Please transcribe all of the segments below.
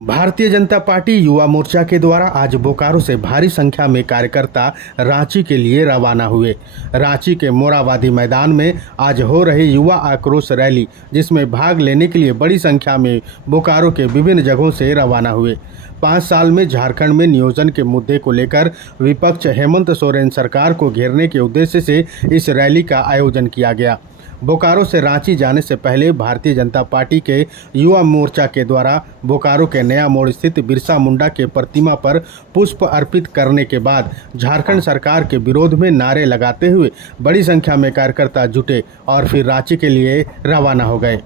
Bharatiya Janata party Yuva Morcha के द्वारा आज बोकारो से भारी संख्या में कार्यकर्ता रांची के लिए रवाना हुए। रांची के मोराबादी मैदान में आज हो रही युवा आक्रोश रैली, जिसमें भाग लेने के लिए बड़ी संख्या में बोकारो के विभिन्न जगहों से रवाना हुए। 5 साल में झारखंड में नियोजन के मुद्दे को लेकर विपक्ष हेमंत सोरेन सरकार को घेरने के उद्देश्य से इस रैली का आयोजन किया गया। बोकारो से रांची जाने से पहले भारतीय जनता पार्टी के युवा मोर्चा के द्वारा बोकारो के नया मोड़ स्थित बिरसा मुंडा के प्रतिमा पर पुष्प अर्पित करने के बाद झारखंड सरकार के विरोध में नारे लगाते हुए बड़ी संख्या में कार्यकर्ता जुटे और फिर रांची के लिए रवाना हो गए।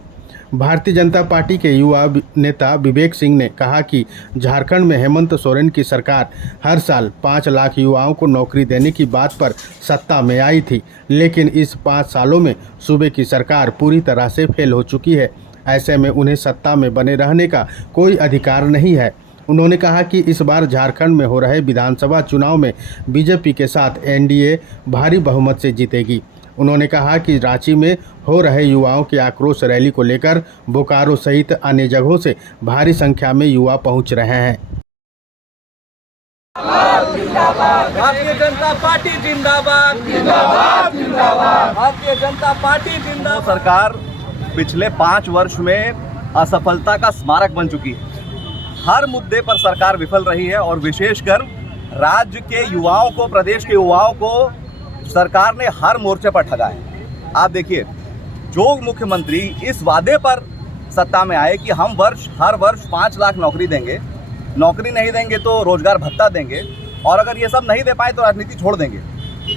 भारतीय जनता पार्टी के युवा नेता विवेक सिंह ने कहा कि झारखंड में हेमंत सोरेन की सरकार हर साल 5 लाख युवाओं को नौकरी देने की बात पर सत्ता में आई थी, लेकिन इस 5 सालों में सूबे की सरकार पूरी तरह से फेल हो चुकी है। ऐसे में उन्हें सत्ता में बने रहने का कोई अधिकार नहीं है। उन्होंने कहा कि इस बार झारखंड में हो रहे विधानसभा चुनाव में बीजेपी के साथ एनडीए भारी बहुमत से जीतेगी। उन्होंने कहा कि रांची में हो रहे युवाओं की आक्रोश रैली को लेकर बोकारो सहित अन्य जगहों से भारी संख्या में युवा पहुंच रहे हैं। भारतीय जनता पार्टी जिंदाबाद, जिंदाबाद, जिंदाबाद। भारतीय जनता पार्टी जिंदाबाद। सरकार पिछले 5 वर्ष में असफलता का स्मारक बन चुकी है। हर मुद्दे पर सरकार विफल रही है और विशेषकर राज्य के युवाओं को, प्रदेश के युवाओं को सरकार ने हर मोर्चे पर ठगा है। आप देखिए, जो मुख्यमंत्री इस वादे पर सत्ता में आए कि हम हर वर्ष 5 लाख नौकरी देंगे, नौकरी नहीं देंगे तो रोजगार भत्ता देंगे, और अगर ये सब नहीं दे पाए तो राजनीति छोड़ देंगे,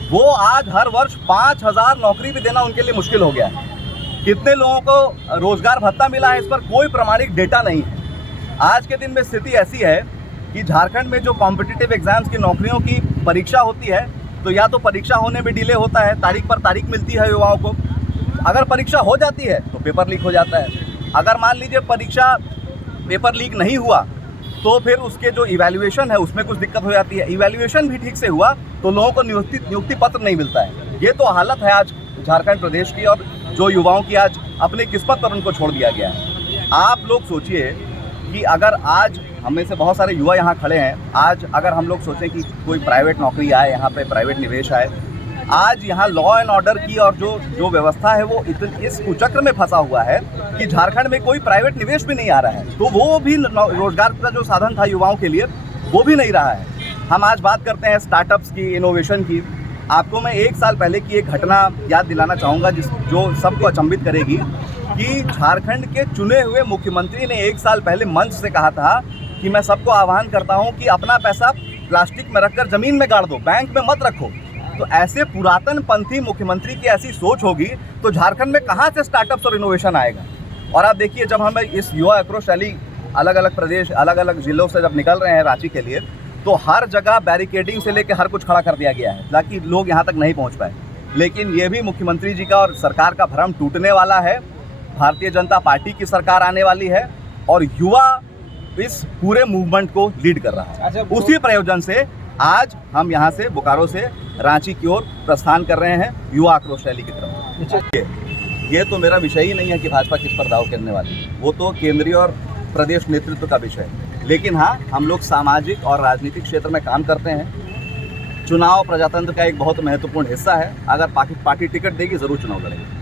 वो आज हर वर्ष 5000 नौकरी भी देना उनके लिए मुश्किल हो गया है। कितने लोगों को रोजगार भत्ता मिला है, इस पर कोई प्रामाणिक डेटा नहीं है। आज के दिन में स्थिति ऐसी है कि झारखंड में जो कॉम्पिटिटिव एग्जाम्स की नौकरियों की परीक्षा होती है, तो या तो परीक्षा होने में डिले होता है, तारीख पर तारीख मिलती है युवाओं को। अगर परीक्षा हो जाती है तो पेपर लीक हो जाता है। अगर मान लीजिए परीक्षा पेपर लीक नहीं हुआ तो फिर उसके जो इवैल्यूएशन है उसमें कुछ दिक्कत हो जाती है। इवैल्यूएशन भी ठीक से हुआ तो लोगों को नियुक्ति पत्र नहीं मिलता है। ये तो हालत है आज झारखंड प्रदेश की, और जो युवाओं की आज अपनी किस्मत पर उनको छोड़ दिया गया है। आप लोग सोचिए कि अगर आज हम में से बहुत सारे युवा यहाँ खड़े हैं, आज अगर हम लोग सोचें कि कोई प्राइवेट नौकरी आए, यहाँ पे प्राइवेट निवेश आए, आज यहाँ लॉ एंड ऑर्डर की और जो व्यवस्था है वो इस कुचक्र में फंसा हुआ है कि झारखंड में कोई प्राइवेट निवेश भी नहीं आ रहा है, तो वो भी रोजगार का जो साधन था युवाओं के लिए वो भी नहीं रहा है। हम आज बात करते हैं स्टार्टअप्स की, इनोवेशन की। आपको मैं 1 साल पहले की एक घटना याद दिलाना चाहूँगा जो सबको अचंभित करेगी कि झारखंड के चुने हुए मुख्यमंत्री ने 1 साल पहले मंच से कहा था कि मैं सबको आह्वान करता हूं कि अपना पैसा प्लास्टिक में रखकर ज़मीन में गाड़ दो, बैंक में मत रखो। तो ऐसे पुरातन पंथी मुख्यमंत्री की ऐसी सोच होगी तो झारखंड में कहां से स्टार्टअप्स और इनोवेशन आएगा। और आप देखिए, जब हम इस युवा आक्रोश रैली अलग अलग प्रदेश, अलग अलग जिलों से जब निकल रहे हैं रांची के लिए, तो हर जगह बैरिकेडिंग से लेकर हर कुछ खड़ा कर दिया गया है ताकि लोग यहाँ तक नहीं पहुँच पाए। लेकिन ये भी मुख्यमंत्री जी का और सरकार का भ्रम टूटने वाला है। भारतीय जनता पार्टी की सरकार आने वाली है और युवा इस पूरे मूवमेंट को लीड कर रहा है। उसी प्रयोजन से आज हम यहाँ से बोकारो से रांची की ओर प्रस्थान कर रहे हैं युवा आक्रोश रैली की तरफ। ये तो मेरा विषय ही नहीं है कि भाजपा किस पर दाव करने वाली है, वो तो केंद्रीय और प्रदेश नेतृत्व का विषय है। लेकिन हाँ, हम लोग सामाजिक और राजनीतिक क्षेत्र में काम करते हैं। चुनाव प्रजातंत्र का एक बहुत महत्वपूर्ण हिस्सा है। अगर पार्टी टिकट देगी, जरूर चुनाव लड़ेंगे।